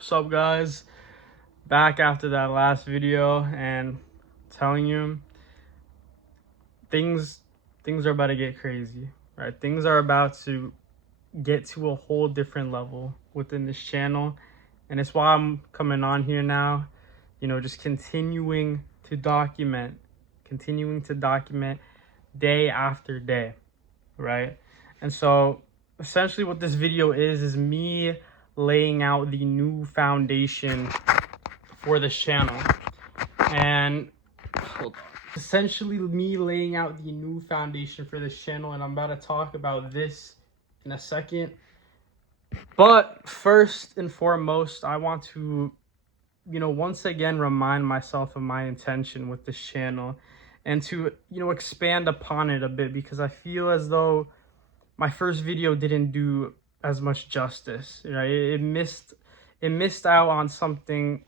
What's up, guys? Back after that last video, and telling you things are about to get crazy, right? Things are about to get to a whole different level within this channel, and it's why I'm coming on here now, just continuing to document day after day, right? And so essentially what this video is me laying out the new foundation for this channel. And essentially me laying out the new foundation for this channel, and I'm about to talk about this in a second. But first and foremost, I want to once again remind myself of my intention with this channel, and to expand upon it a bit, because I feel as though my first video didn't do as much justice, right? It missed out on something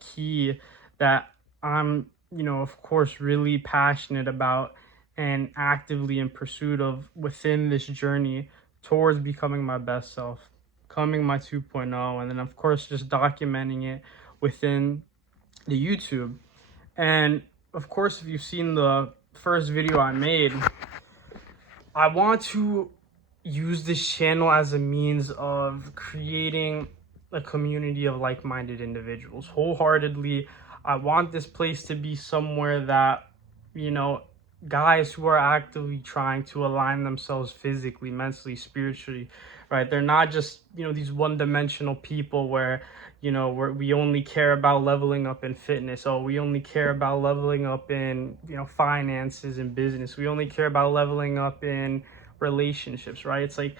key that I'm of course really passionate about and actively in pursuit of within this journey towards becoming my best self, becoming my 2.0, and then of course just documenting it within the YouTube. And of course, if you've seen the first video I made, I want to use this channel as a means of creating a community of like-minded individuals. Wholeheartedly, I want this place to be somewhere that, guys who are actively trying to align themselves physically, mentally, spiritually, right? They're not just, these one-dimensional people where, we only care about leveling up in fitness. Oh, we only care about leveling up in, finances and business. We only care about leveling up in relationships, right? It's like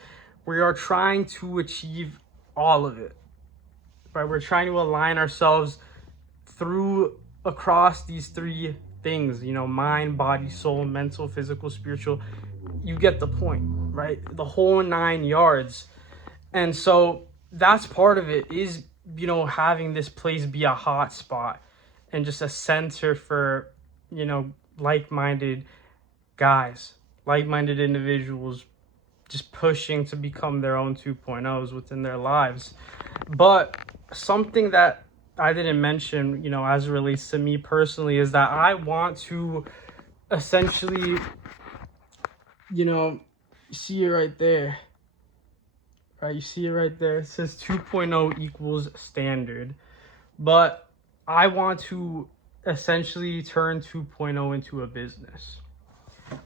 we are trying to achieve all of it, right? We're trying to align ourselves across these three things, mind, body, soul, mental, physical, spiritual. You get the point, right? The whole 9 yards. And so that's part of it, is having this place be a hot spot and just a center for like-minded guys, like-minded individuals, just pushing to become their own 2.0s within their lives. But something that I didn't mention, as it relates to me personally, is that I want to essentially, see it right there, right? You see it right there. It says 2.0 equals standard. But I want to essentially turn 2.0 into a business.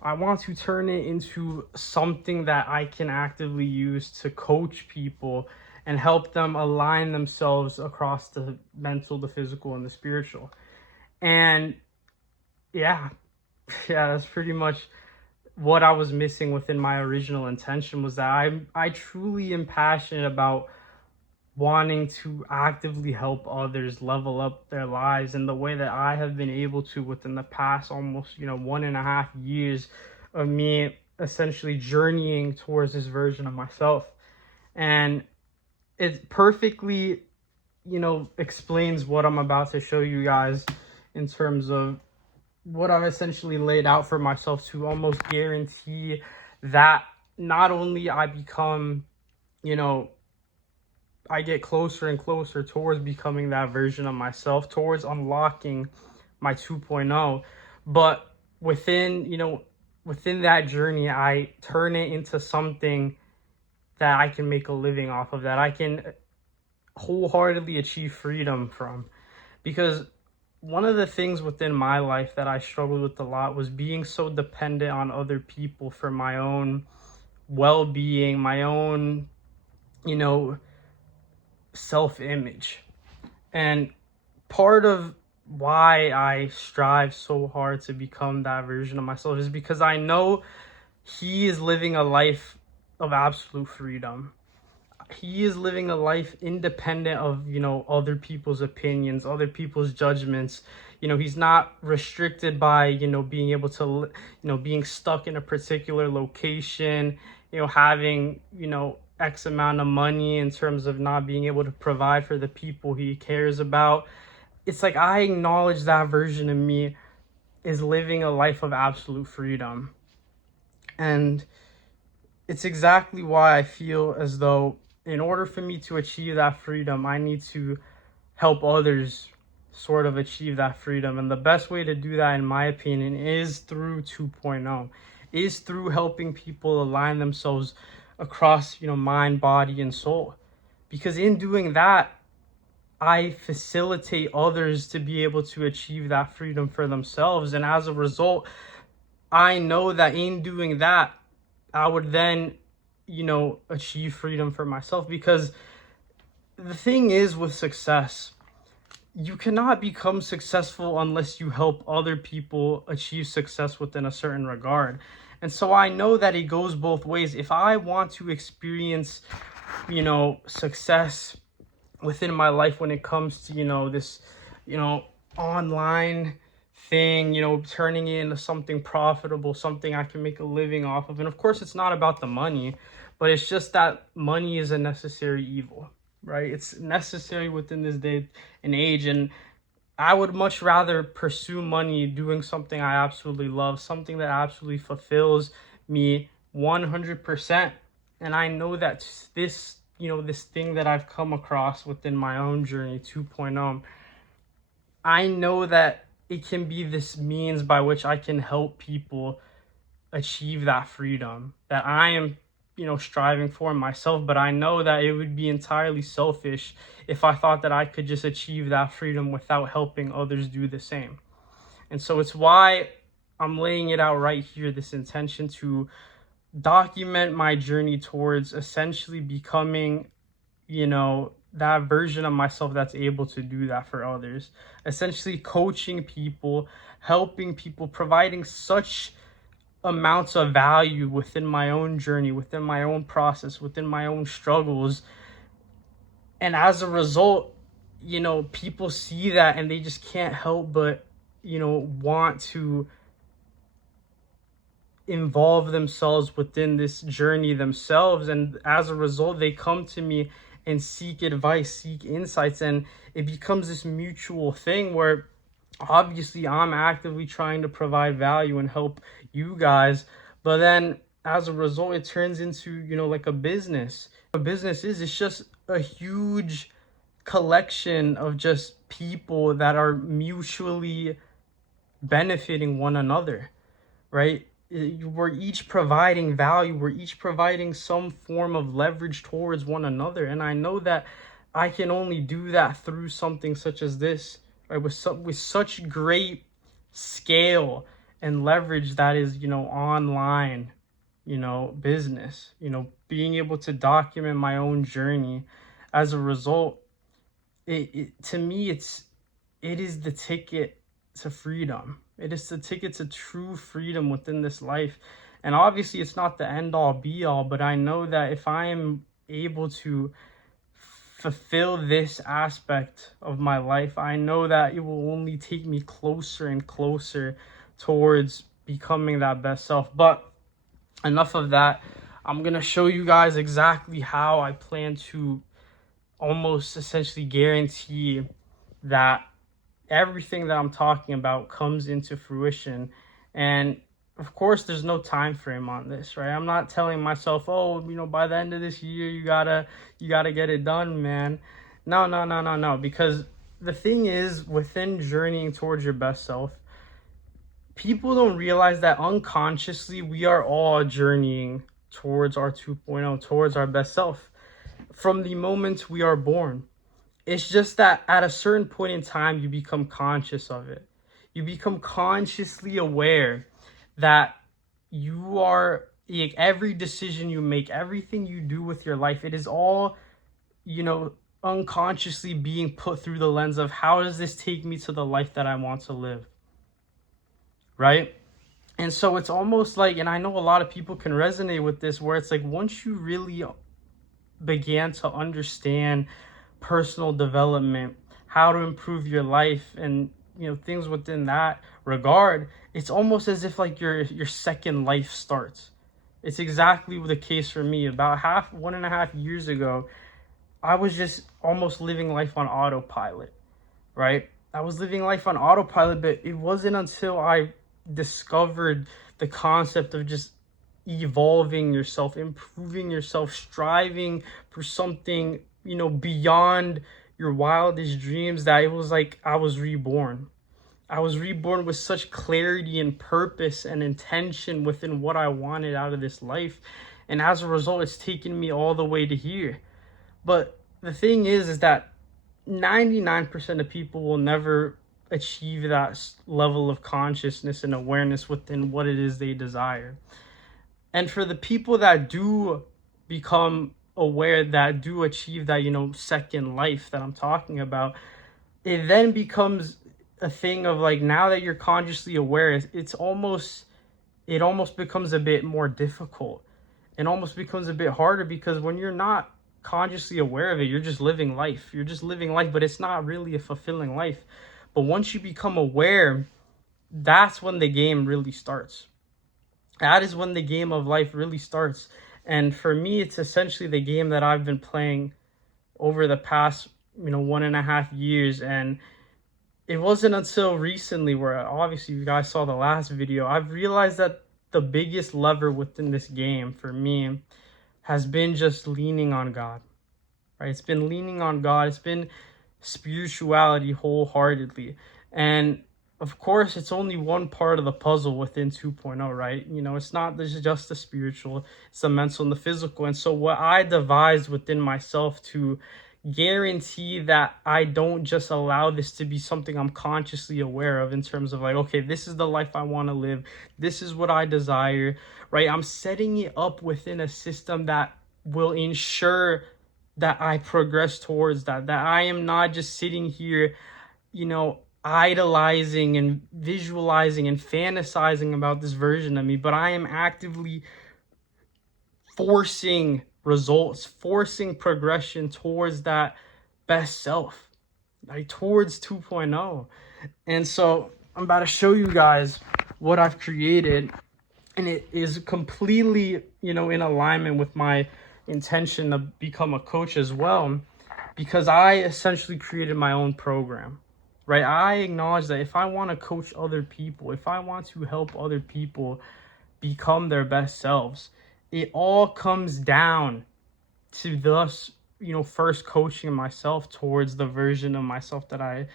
I want to turn it into something that I can actively use to coach people and help them align themselves across the mental, the physical, and the spiritual. And yeah, that's pretty much what I was missing within my original intention, was that I truly am passionate about wanting to actively help others level up their lives in the way that I have been able to within the past almost 1.5 years of me essentially journeying towards this version of myself. And it perfectly explains what I'm about to show you guys in terms of what I've essentially laid out for myself, to almost guarantee that not only I become, I get closer and closer towards becoming that version of myself, towards unlocking my 2.0, but within that journey, I turn it into something that I can make a living off of, that I can wholeheartedly achieve freedom from. Because one of the things within my life that I struggled with a lot was being so dependent on other people for my own well-being, my own, self-image. And part of why I strive so hard to become that version of myself is because I know he is living a life of absolute freedom. He is living a life independent of, other people's opinions, other people's judgments. He's not restricted by, being able to, being stuck in a particular location, having, X amount of money, in terms of not being able to provide for the people he cares about. It's like I acknowledge that version of me is living a life of absolute freedom. And it's exactly why I feel as though in order for me to achieve that freedom, I need to help others sort of achieve that freedom. And the best way to do that, in my opinion, is through 2.0, is through helping people align themselves across, mind, body, and soul. Because in doing that, I facilitate others to be able to achieve that freedom for themselves. And as a result, I know that in doing that, I would then, achieve freedom for myself. Because the thing is with success, you cannot become successful unless you help other people achieve success within a certain regard. And so I know that it goes both ways. If I want to experience, success within my life when it comes to, this, online thing, turning it into something profitable, something I can make a living off of. And of course, it's not about the money, but it's just that money is a necessary evil, right? It's necessary within this day and age. And I would much rather pursue money doing something I absolutely love, something that absolutely fulfills me 100%. And I know that this, this thing that I've come across within my own journey 2.0, I know that it can be this means by which I can help people achieve that freedom that I am, striving for myself. But I know that it would be entirely selfish if I thought that I could just achieve that freedom without helping others do the same. And so it's why I'm laying it out right here, this intention to document my journey towards essentially becoming, that version of myself that's able to do that for others. Essentially coaching people, helping people, providing such amounts of value within my own journey, within my own process, within my own struggles. And as a result, people see that and they just can't help but, want to involve themselves within this journey themselves. And as a result, they come to me and seek advice, seek insights, and it becomes this mutual thing where obviously I'm actively trying to provide value and help you guys, but then as a result it turns into, like a business. A business is, it's just a huge collection of just people that are mutually benefiting one another, right? We're each providing value, we're each providing some form of leverage towards one another. And I know that I can only do that through something such as this, right? With such great scale and leverage that is, online, business, being able to document my own journey. As a result, to me, it is the ticket to freedom. It is the ticket to true freedom within this life. And obviously it's not the end all be all, but I know that if I am able to fulfill this aspect of my life, I know that it will only take me closer and closer towards becoming that best self. But enough of that. I'm going to show you guys exactly how I plan to almost essentially guarantee that everything that I'm talking about comes into fruition. And of course, there's no time frame on this, right? I'm not telling myself, oh, by the end of this year, you gotta get it done, man. No. Because the thing is, within journeying towards your best self, people don't realize that unconsciously we are all journeying towards our 2.0, towards our best self from the moment we are born. It's just that at a certain point in time, you become conscious of it. You become consciously aware that you are, every decision you make, everything you do with your life, it is all, unconsciously being put through the lens of how does this take me to the life that I want to live, right? And so it's almost like, and I know a lot of people can resonate with this, where it's like once you really began to understand personal development, how to improve your life, and things within that regard, it's almost as if like your second life starts. It's exactly the case for me. About 1.5 years ago, I was just almost living life on autopilot, right? I was living life on autopilot, but it wasn't until I discovered the concept of just evolving yourself, improving yourself, striving for something, beyond your wildest dreams, that it was like I was reborn. I was reborn with such clarity and purpose and intention within what I wanted out of this life. And as a result, it's taken me all the way to here. But the thing is that 99% of people will never achieve that level of consciousness and awareness within what it is they desire. And for the people that do become aware, that do achieve that, second life that I'm talking about, it then becomes a thing of like, now that you're consciously aware, it almost becomes a bit more difficult. It almost becomes a bit harder, because when you're not consciously aware of it, you're just living life. But it's not really a fulfilling life. But once you become aware, that's when the game really starts. That is when the game of life really starts. And for me, it's essentially the game that I've been playing over the past, 1.5 years. And it wasn't until recently, where obviously you guys saw the last video, I've realized that the biggest lever within this game for me has been just leaning on God, right? It's been leaning on God. It's been spirituality wholeheartedly. And of course, it's only one part of the puzzle within 2.0, right? It's not just the spiritual, it's the mental and the physical. And so what I devised within myself to guarantee that I don't just allow this to be something I'm consciously aware of, in terms of like, okay, this is the life I want to live, this is what I desire, right? I'm setting it up within a system that will ensure that I progress towards that I am not just sitting here, idolizing and visualizing and fantasizing about this version of me, but I am actively forcing results, forcing progression towards that best self, like towards 2.0. And so I'm about to show you guys what I've created, and it is completely, in alignment with my intention to become a coach as well, because I essentially created my own program, right? I acknowledge that if I want to coach other people, if I want to help other people become their best selves, it all comes down to thus, first coaching myself towards the version of myself that I,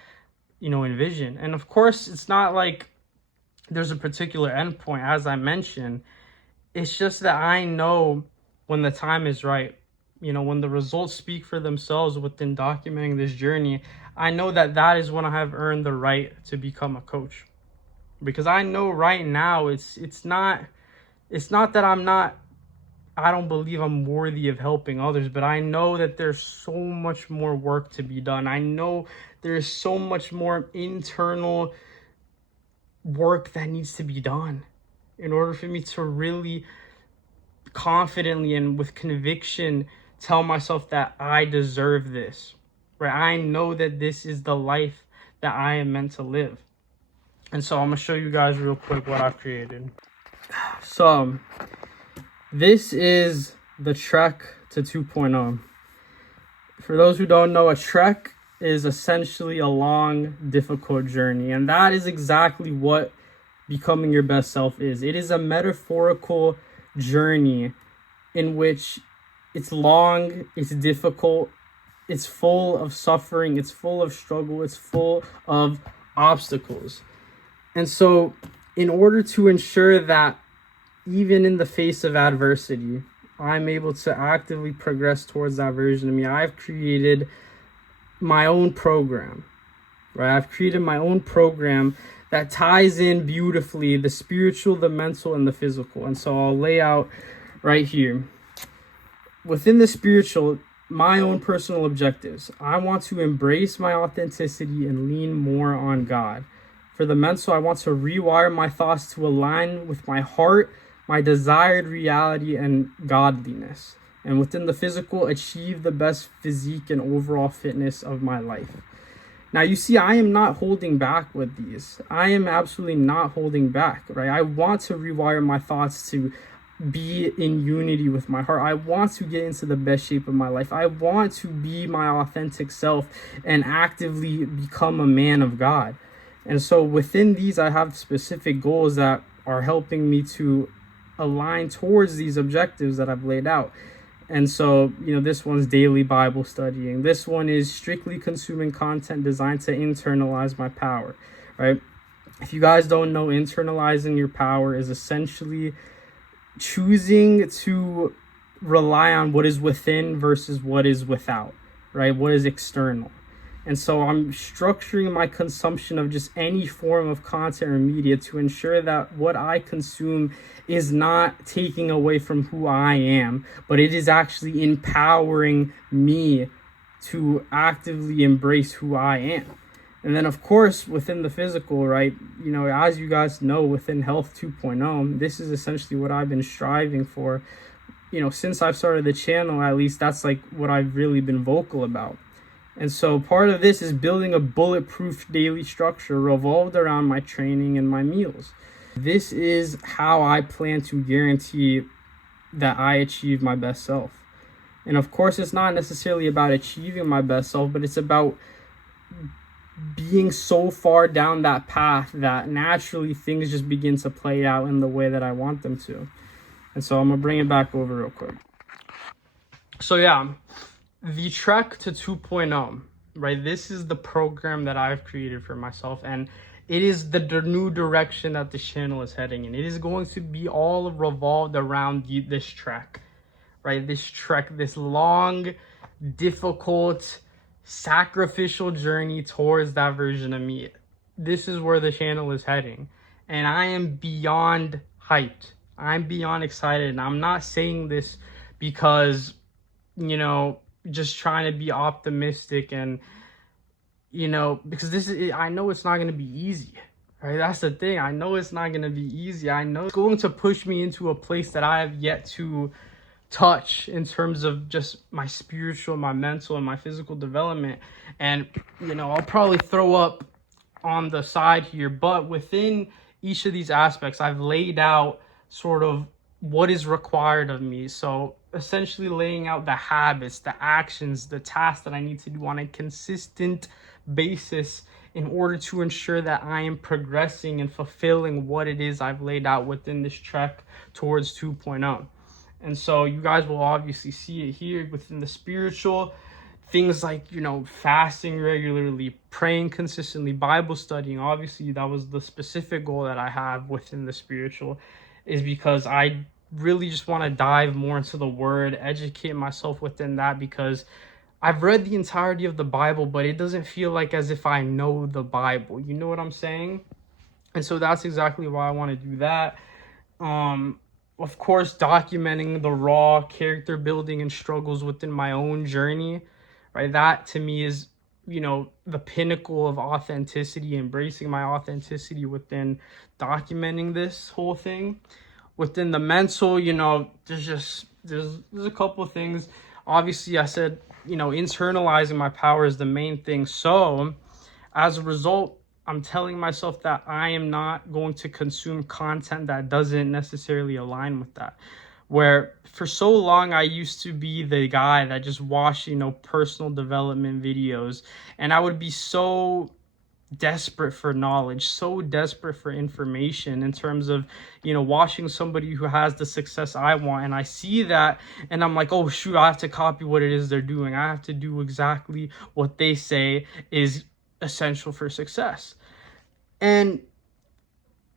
envision. And of course, it's not like there's a particular endpoint, as I mentioned. It's just that I know when the time is right, when the results speak for themselves within documenting this journey, I know that is when I have earned the right to become a coach. Because I know right now it's not that I don't believe I'm worthy of helping others, but I know that there's so much more work to be done. I know there's so much more internal work that needs to be done in order for me to really confidently and with conviction tell myself that I deserve this, right? I know that this is the life that I am meant to live. And so I'm going to show you guys real quick what I've created. So this is the trek to 2.0. For those who don't know, a trek is essentially a long, difficult journey. And that is exactly what becoming your best self is. It is a metaphorical journey in which it's long, it's difficult, it's full of suffering, it's full of struggle, it's full of obstacles. And so in order to ensure that even in the face of adversity, I'm able to actively progress towards that version of me, I've created my own program, right? I've created my own program that ties in beautifully the spiritual, the mental, and the physical. And so I'll lay out right here. Within the spiritual, my own personal objectives. I want to embrace my authenticity and lean more on God. For the mental, I want to rewire my thoughts to align with my heart, my desired reality, and godliness. And within the physical, achieve the best physique and overall fitness of my life. Now, you see, I am not holding back with these. I am absolutely not holding back, right? I want to rewire my thoughts to be in unity with my heart. I want to get into the best shape of my life. I want to be my authentic self and actively become a man of God. And so within these, I have specific goals that are helping me to align towards these objectives that I've laid out. And so, this one's daily Bible studying. This one is strictly consuming content designed to internalize my power, right? If you guys don't know, internalizing your power is essentially choosing to rely on what is within versus what is without, right? What is external. And so I'm structuring my consumption of just any form of content or media to ensure that what I consume is not taking away from who I am, but it is actually empowering me to actively embrace who I am. And then, of course, within the physical, right, as you guys know, within Health 2.0, this is essentially what I've been striving for, since I've started the channel. At least that's like what I've really been vocal about. And so part of this is building a bulletproof daily structure revolved around my training and my meals. This is how I plan to guarantee that I achieve my best self. And of course, it's not necessarily about achieving my best self, but it's about being so far down that path that naturally things just begin to play out in the way that I want them to. And so I'm gonna bring it back over real quick. So yeah, the trek to 2.0, right? This is the program that I've created for myself, and it is the new direction that the channel is heading in. It is going to be all revolved around this trek, right? This trek, this long, difficult, sacrificial journey towards that version of me. This is where the channel is heading, and I am beyond hyped. I'm beyond excited, and I'm not saying this because, just trying to be optimistic and, because I know it's not going to be easy, right? That's the thing. I know it's not going to be easy. I know it's going to push me into a place that I have yet to touch in terms of just my spiritual, my mental, and my physical development. And, I'll probably throw up on the side here, but within each of these aspects, I've laid out sort of what is required of me. So essentially laying out the habits, the actions, the tasks that I need to do on a consistent basis in order to ensure that I am progressing and fulfilling what it is I've laid out within this trek towards 2.0. And so you guys will obviously see it here within the spiritual things like, fasting regularly, praying consistently, Bible studying. Obviously, that was the specific goal that I have within the spiritual, is because I really just want to dive more into the word, educate myself within that, because I've read the entirety of the Bible, but it doesn't feel like as if I know the Bible. You know what I'm saying? And so that's exactly why I want to do that. Of course, documenting the raw character building and struggles within my own journey, right? That to me is, the pinnacle of authenticity, embracing my authenticity within documenting this whole thing. Within the mental, there's a couple of things. Obviously, I said, internalizing my power is the main thing. So as a result, I'm telling myself that I am not going to consume content that doesn't necessarily align with that. Where for so long I used to be the guy that just watched, personal development videos, and I would be so desperate for knowledge, so desperate for information in terms of, watching somebody who has the success I want, and I see that and I'm like, oh shoot, I have to copy what it is they're doing. I have to do exactly what they say is essential for success. And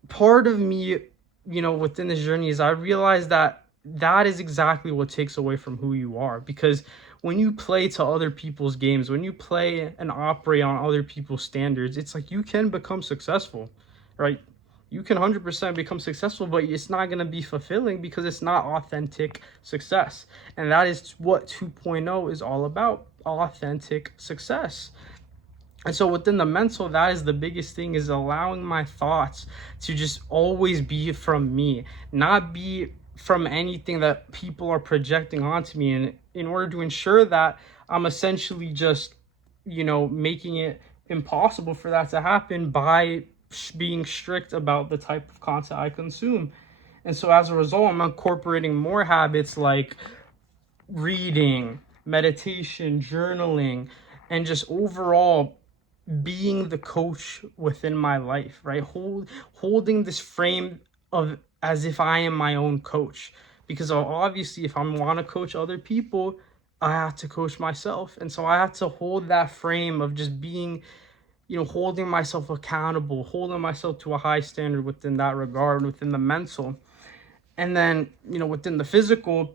part of me, within this journey is I realized that is exactly what takes away from who you are. Because when you play to other people's games, when you play and operate on other people's standards, it's like you can become successful, right? You can 100% become successful, but it's not going to be fulfilling because it's not authentic success. And that is what 2.0 is all about, authentic success. And so within the mental, that is the biggest thing, is allowing my thoughts to just always be from me, not be from anything that people are projecting onto me. And in order to ensure that, I'm essentially just, making it impossible for that to happen by being strict about the type of content I consume. And so as a result, I'm incorporating more habits like reading, meditation, journaling, and just overall being the coach within my life, right? Holding this frame of as if I am my own coach, because obviously if I want to coach other people, I have to coach myself. And so I have to hold that frame of just being, holding myself accountable, holding myself to a high standard within that regard, within the mental. And then, within the physical,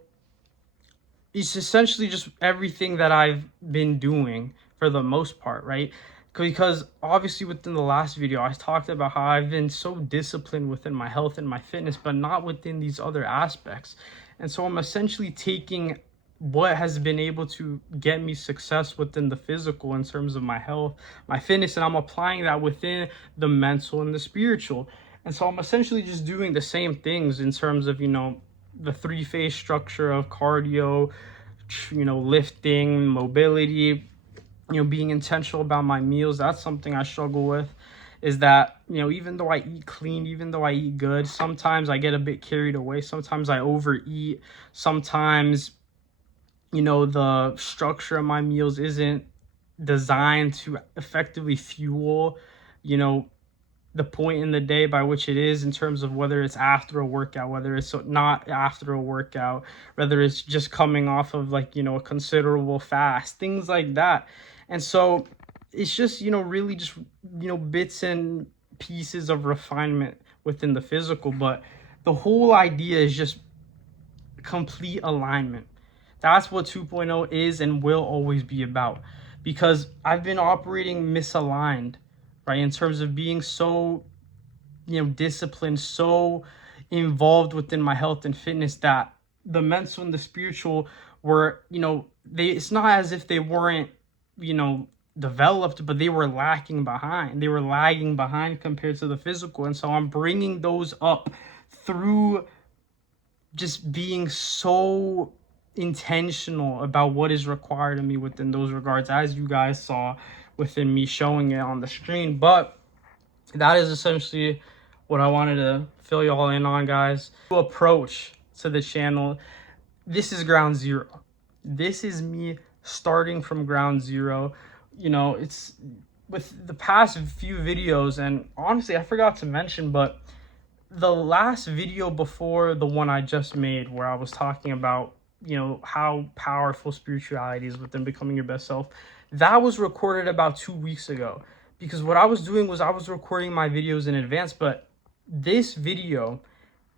it's essentially just everything that I've been doing for the most part, right? Because obviously within the last video, I talked about how I've been so disciplined within my health and my fitness, but not within these other aspects. And so I'm essentially taking what has been able to get me success within the physical in terms of my health, my fitness, and I'm applying that within the mental and the spiritual. And so I'm essentially just doing the same things in terms of, the three-phase structure of cardio, lifting, mobility, being intentional about my meals. That's something I struggle with, is that, even though I eat clean, even though I eat good, sometimes I get a bit carried away. Sometimes I overeat. Sometimes, the structure of my meals isn't designed to effectively fuel, the point in the day by which it is, in terms of whether it's after a workout, whether it's not after a workout, whether it's just coming off of a considerable fast, things like that. And so it's just, really just, bits and pieces of refinement within the physical. But the whole idea is just complete alignment. That's what 2.0 is and will always be about, because I've been operating misaligned, right? In terms of being so, disciplined, so involved within my health and fitness, that the mental and the spiritual were, it's not as if they weren't, developed, but they were lacking behind. They were lagging behind compared to the physical. And so I'm bringing those up through just being so intentional about what is required of me within those regards, as you guys saw within me showing it on the screen. But that is essentially what I wanted to fill you all in on, guys. Approach to the channel, this is ground zero. This is me starting from ground zero. It's with the past few videos, and honestly I forgot to mention, but the last video before the one I just made, where I was talking about how powerful spirituality is within becoming your best self, that was recorded about 2 weeks ago. Because what I was doing was I was recording my videos in advance, but this video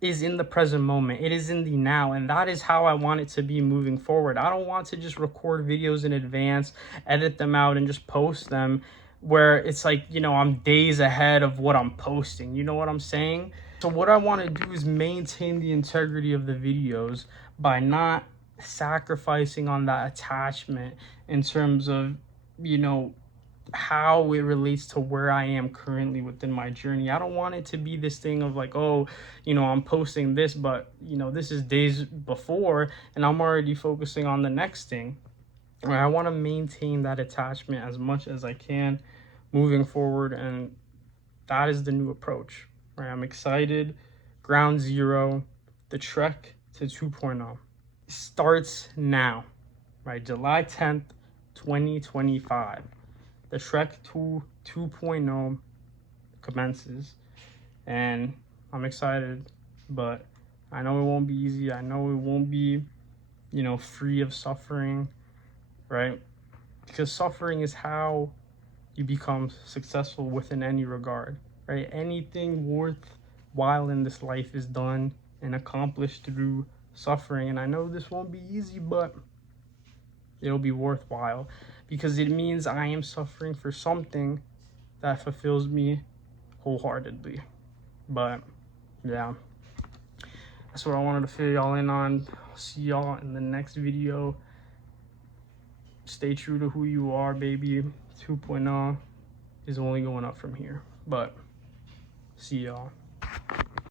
is in the present moment. It is in the now, and that is how I want it to be moving forward. I don't want to just record videos in advance, edit them out, and just post them where it's like, I'm days ahead of what I'm posting. You know what I'm saying? So what I want to do is maintain the integrity of the videos by not sacrificing on that attachment in terms of, how it relates to where I am currently within my journey. I don't want it to be this thing of like, oh, I'm posting this, but, this is days before and I'm already focusing on the next thing. Right? I want to maintain that attachment as much as I can moving forward, and that is the new approach. Right? I'm excited. Ground zero, the trek to 2.0 starts now, right? July 10th, 2025. The trek to 2.0 commences, and I'm excited, but I know it won't be easy. I know it won't be, free of suffering, right? Because suffering is how you become successful within any regard, right? Anything worthwhile in this life is done and accomplished through suffering. And I know this won't be easy, but it'll be worthwhile, because it means I am suffering for something that fulfills me wholeheartedly. But yeah, that's what I wanted to fill y'all in on. I'll see y'all in the next video. Stay true to who you are, baby. 2.0 is only going up from here. But see y'all.